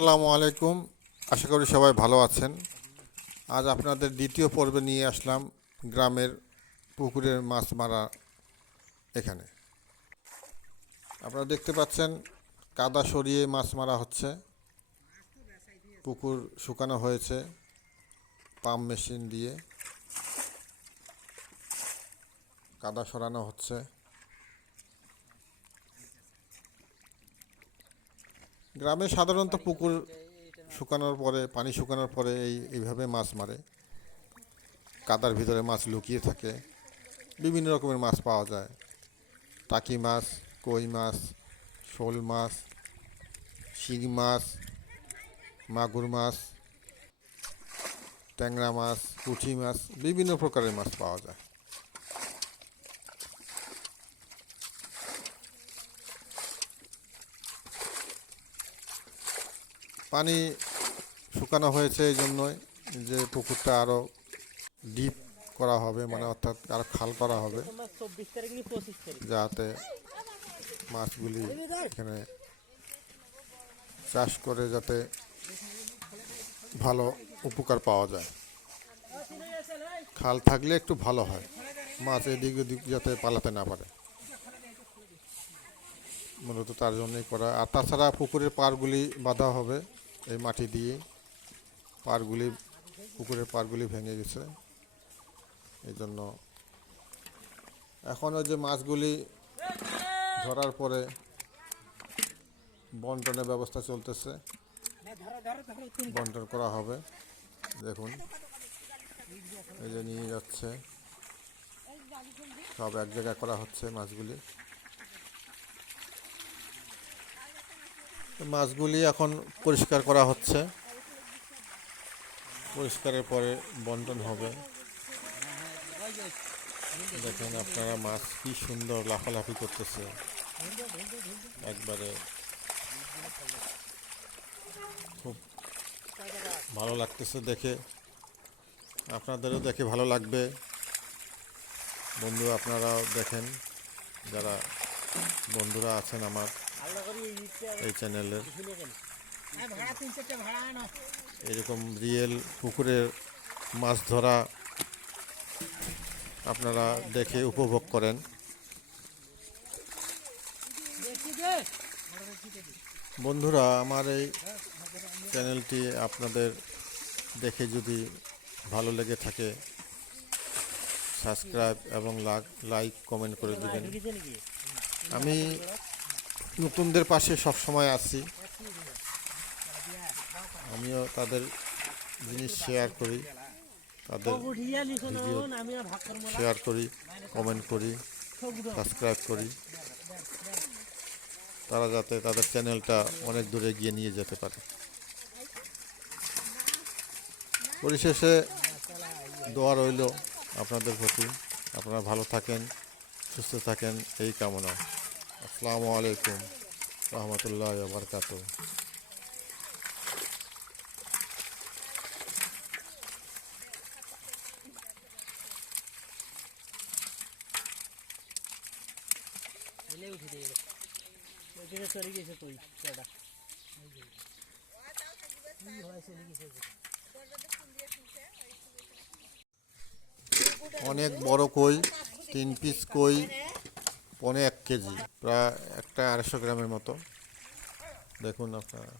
আসসালামু আলাইকুম। আশা করি সবাই ভালো আছেন। আজ আপনাদের দ্বিতীয় পর্বে নিয়ে আসলাম গ্রামের পুকুরের মাছ মারা। এখানে আপনারা দেখতে পাচ্ছেন কাদা সরিয়ে মাছ মারা হচ্ছে। পুকুর শুকানো হয়েছে পাম্প মেশিন দিয়ে, কাদা সরানো হচ্ছে। গ্রামে সাধারণত পুকুর শুকানোর পরে, পানি শুকানোর পরে এইভাবে মাছ মারে। কাদার ভিতরে মাছ লুকিয়ে থাকে, বিভিন্ন রকমের মাছ পাওয়া যায়। টাকি মাছ, কই মাছ, শোল মাছ, শিং মাছ, মাগুর মাছ, ট্যাংরা মাছ, পুঁটি মাছ, বিভিন্ন প্রকারের মাছ পাওয়া যায়। পানি শুকানো হয়েছে এই জন্যই যে পুকুরটা আরও ডিপ করা হবে, মানে অর্থাৎ আরও খাল করা হবে, যাতে মাছগুলি এখানে চাষ করে যাতে ভালো উপকার পাওয়া যায়। খাল থাকলে একটু ভালো হয়, মাছ এদিক ওদিক যাতে পালাতে না পারে, মূলত তার জন্যই করা। আর তাছাড়া পুকুরের পাড়গুলি বাঁধা হবে এই মাটি দিয়ে। পুকুরের পাড়গুলি ভেঙে গেছে, এই জন্য এখন ওই যে মাছগুলি ধরার পরে বন্টনের ব্যবস্থা চলতেছে, বন্টন করা হবে। দেখুন, এই যে নিয়ে যাচ্ছে, সব এক জায়গায় করা হচ্ছে মাছগুলি। মাছগুলি এখন পরিষ্কার করা হচ্ছে, পরিষ্কারের পরে বন্টন হবে। দেখেন আপনারা, মাছ কি সুন্দর লাফালাফি করতেছে, একবারে খুব ভালো লাগতেছে দেখে। আপনাদেরও দেখে ভালো লাগবে। বন্ধু, আপনারাও দেখেন, যারা বন্ধুরা আছেন আমার এই চ্যানেলের, এরকম রিয়েল পুকুরের মাছ ধরা আপনারা দেখে উপভোগ করেন। বন্ধুরা, আমার এই চ্যানেলটি আপনাদের দেখে যদি ভালো লেগে থাকে, সাবস্ক্রাইব এবং লাইক কমেন্ট করে দেবেন। আমি নতুনদের পাশে সবসময় আছি, আমিও তাদের জিনিস শেয়ার করি, তাদের ভিডিও শেয়ার করি, কমেন্ট করি, সাবস্ক্রাইব করি, তারা যাতে তাদের চ্যানেলটা অনেক দূরে গিয়ে নিয়ে যেতে পারে। পরিশেষে দোয়া রইল আপনাদের প্রতি, আপনারা ভালো থাকেন, সুস্থ থাকেন, এই কামনা। আসসালামু আলাইকুম রহমতুল্লাহ বারকাতুহু। অনেক বড় কই, 3 পিস কই, 1.5 কেজি, প্রায় একটা 250 গ্রামের মতো। দেখুন আপনারা,